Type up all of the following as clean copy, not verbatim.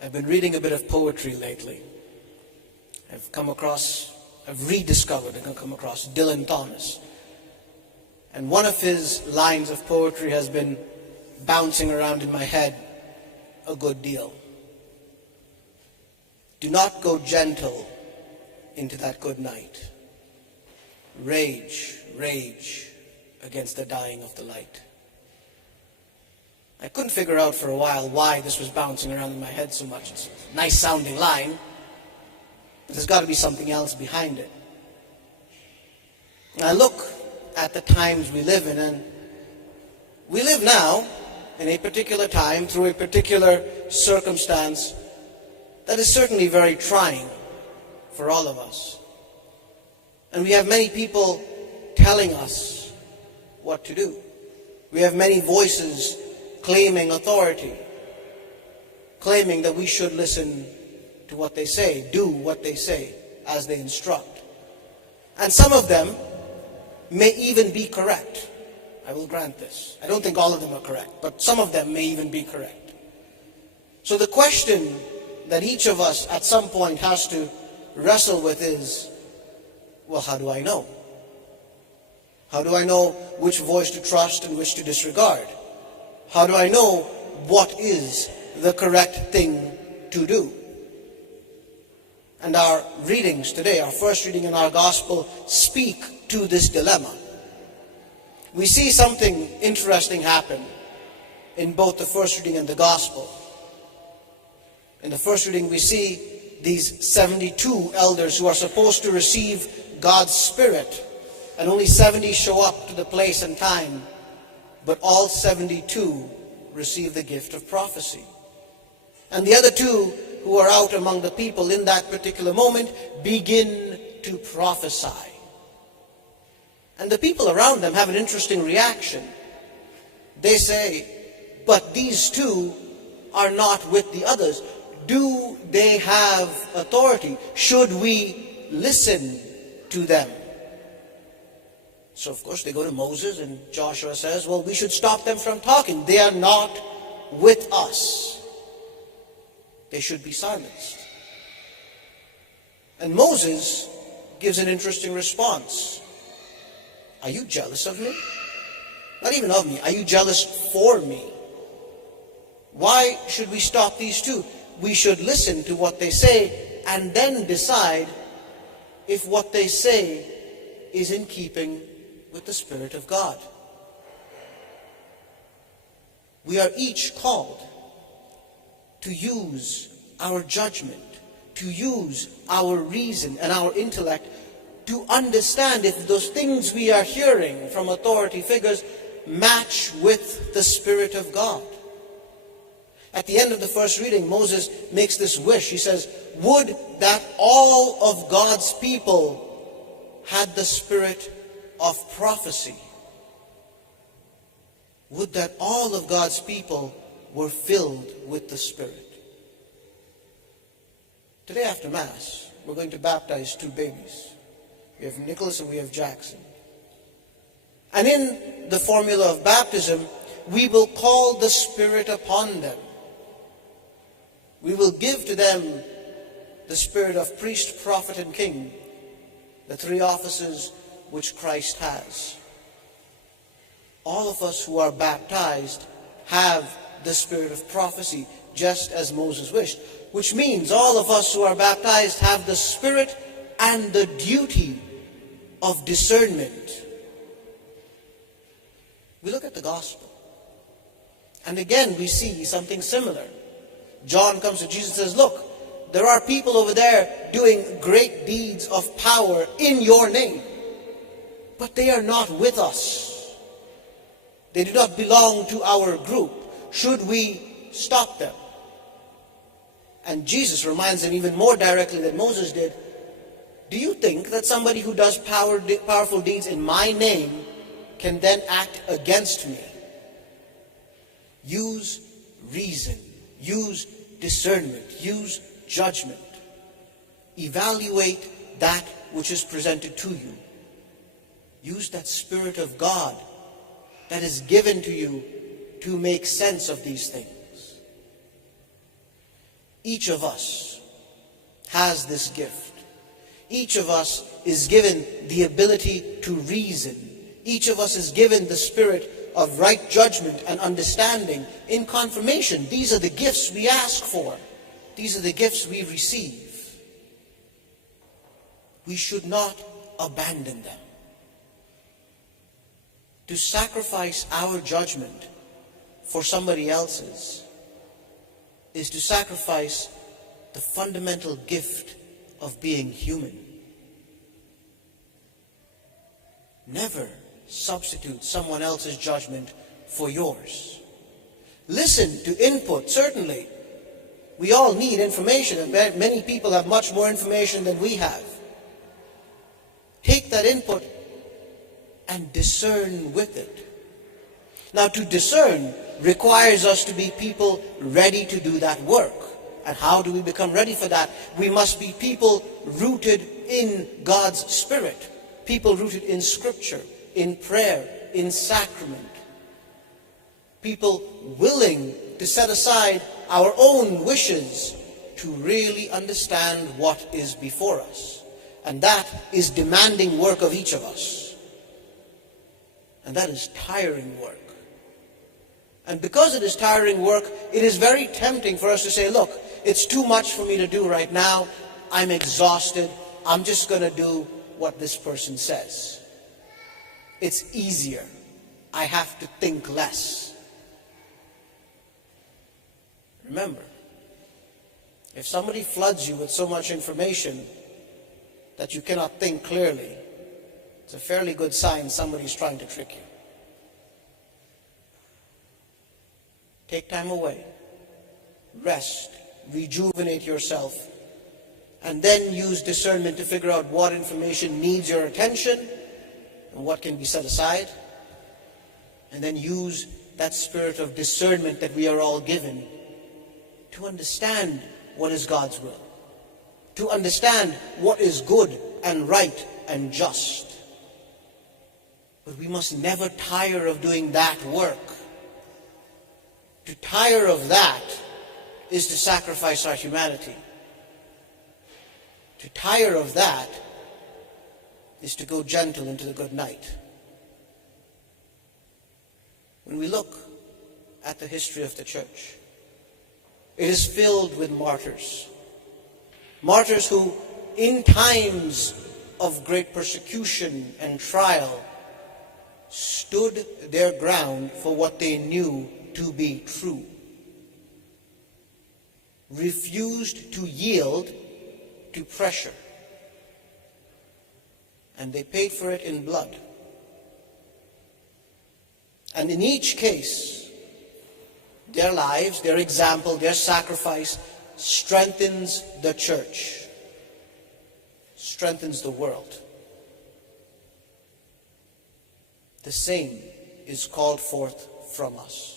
I've been reading a bit of poetry lately. I've rediscovered and come across Dylan Thomas. And one of his lines of poetry has been bouncing around in my head a good deal. Do not go gentle into that good night. Rage, rage against the dying of the light. I couldn't figure out for a while why this was bouncing around in my head so much. It's a nice sounding line, but there's got to be something else behind it. And I look at the times we live in, and we live now in a particular time through a particular circumstance that is certainly very trying for all of us. And we have many people telling us what to do. We have many voices claiming authority, claiming that we should listen to what they say, do what they say as they instruct. And some of them may even be correct. I will grant this. I don't think all of them are correct, but some of them may even be correct. So the question that each of us at some point has to wrestle with is, well, how do I know? How do I know which voice to trust and which to disregard? How do I know what is the correct thing to do? And our readings today, our first reading in our gospel, speak to this dilemma. We see something interesting happen in both the first reading and the gospel. In the first reading, we see these 72 elders who are supposed to receive God's Spirit, and only 70 show up to the place and time, but all 72 receive the gift of prophecy. And the other two who are out among the people in that particular moment begin to prophesy. And the people around them have an interesting reaction. They say, but these two are not with the others. Do they have authority? Should we listen to them? So of course they go to Moses, and Joshua says, well, we should stop them from talking. They are not with us. They should be silenced. And Moses gives an interesting response. Are you jealous of me? Not even of me. Are you jealous for me? Why should we stop these two? We should listen to what they say and then decide if what they say is in keeping with the Spirit of God. We are each called to use our judgment, to use our reason and our intellect to understand if those things we are hearing from authority figures match with the Spirit of God. At the end of the first reading, Moses makes this wish. He says, would that all of God's people had the spirit of prophecy. Would that all of God's people were filled with the Spirit. Today after Mass, we're going to baptize two babies. We have Nicholas and we have Jackson. And in the formula of baptism, we will call the Spirit upon them. We will give to them the spirit of priest, prophet, and king, the three offices which Christ has. All of us who are baptized have the spirit of prophecy, just as Moses wished, which means all of us who are baptized have the spirit and the duty of discernment. We look at the gospel, and again we see something similar. John comes to Jesus and says, look, there are people over there doing great deeds of power in your name, but they are not with us. They do not belong to our group. Should we stop them? And Jesus reminds them even more directly than Moses did, do you think that somebody who does powerful deeds in my name can then act against me? Use reason, use discernment, use judgment. Evaluate that which is presented to you. Use that Spirit of God that is given to you to make sense of these things. Each of us has this gift. Each of us is given the ability to reason. Each of us is given the spirit of right judgment and understanding in confirmation. These are the gifts we ask for. These are the gifts we receive. We should not abandon them. To sacrifice our judgment for somebody else's is to sacrifice the fundamental gift of being human. Never substitute someone else's judgment for yours. Listen to input, certainly. We all need information, and many people have much more information than we have. Take that input and discern with it. Now, to discern requires us to be people ready to do that work. And how do we become ready for that? We must be people rooted in God's Spirit. People rooted in Scripture, in prayer, in sacrament. People willing to set aside our own wishes to really understand what is before us. And that is demanding work of each of us. And that is tiring work. And because it is tiring work, it is very tempting for us to say, look, it's too much for me to do right now. I'm exhausted. I'm just going to do what this person says. It's easier. I have to think less. Remember, if somebody floods you with so much information that you cannot think clearly, it's a fairly good sign somebody's trying to trick you. Take time away, rest, rejuvenate yourself, and then use discernment to figure out what information needs your attention and what can be set aside. And then use that spirit of discernment that we are all given to understand what is God's will, to understand what is good and right and just. But we must never tire of doing that work. To tire of that is to sacrifice our humanity. To tire of that is to go gentle into the good night. When we look at the history of the church, it is filled with martyrs. Martyrs who, in times of great persecution and trial, stood their ground for what they knew to be true, refused to yield to pressure, and they paid for it in blood. And in each case, their lives, their example, their sacrifice strengthens the church, strengthens the world. The same is called forth from us.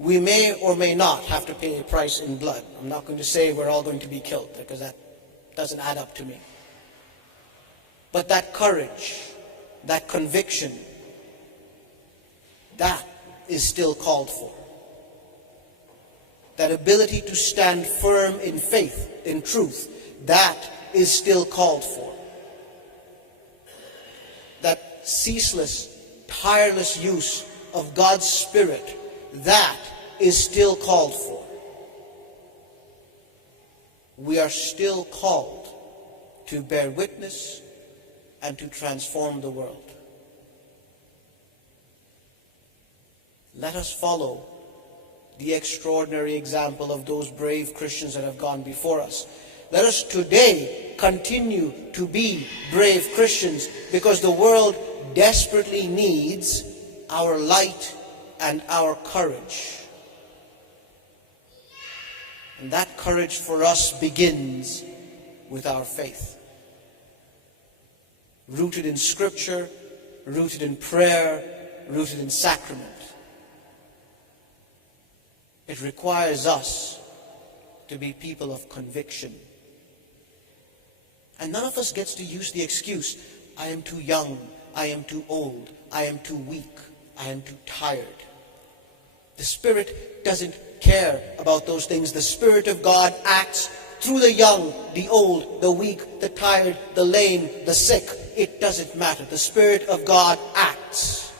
We may or may not have to pay a price in blood. I'm not going to say we're all going to be killed, because that doesn't add up to me. But that courage, that conviction, that is still called for. That ability to stand firm in faith, in truth, that is still called for. That ceaseless, tireless use of God's Spirit, that is still called for. We are still called to bear witness and to transform the world. Let us follow the extraordinary example of those brave Christians that have gone before us. Let us today continue to be brave Christians, because the world desperately needs our light and our courage. And that courage for us begins with our faith. Rooted in Scripture, rooted in prayer, rooted in sacrament. It requires us to be people of conviction. And none of us gets to use the excuse, I am too young, I am too old, I am too weak, I am too tired. The Spirit doesn't care about those things. The Spirit of God acts through the young, the old, the weak, the tired, the lame, the sick. It doesn't matter. The Spirit of God acts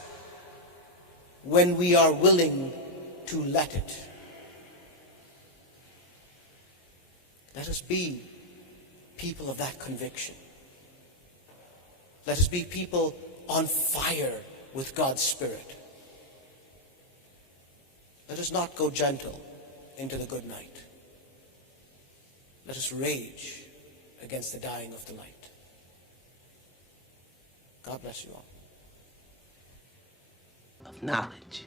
when we are willing to let it. Let us be people of that conviction. Let us be people on fire with God's Spirit. Let us not go gentle into the good night. Let us rage against the dying of the light. God bless you all. Of knowledge.